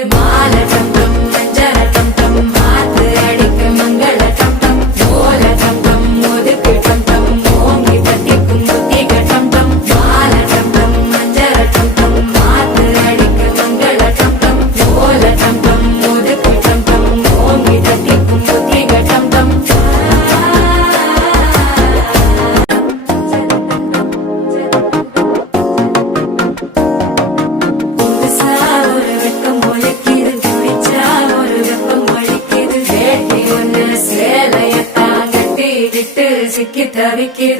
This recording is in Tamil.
வலிக்குது மால டம் டம் மஞ்சர டம் டம் மாத்து அடிக்க மங்கள டம் டம் ஓல டம் டம் ஒதுக்கு டம் டம் ஓங்கி தட்டிக்கும் புத்திக டம் டம் மால டம் டம் மஞ்சர டம் டம் மாத்து அடிக்க மங்கள டம் டம் ஓல டம் டம் ஒதுக்கு டம் டம் ஓங்கி தட்டிக்கும் புத்திக டம் டம் சிக்கி தவிக்குது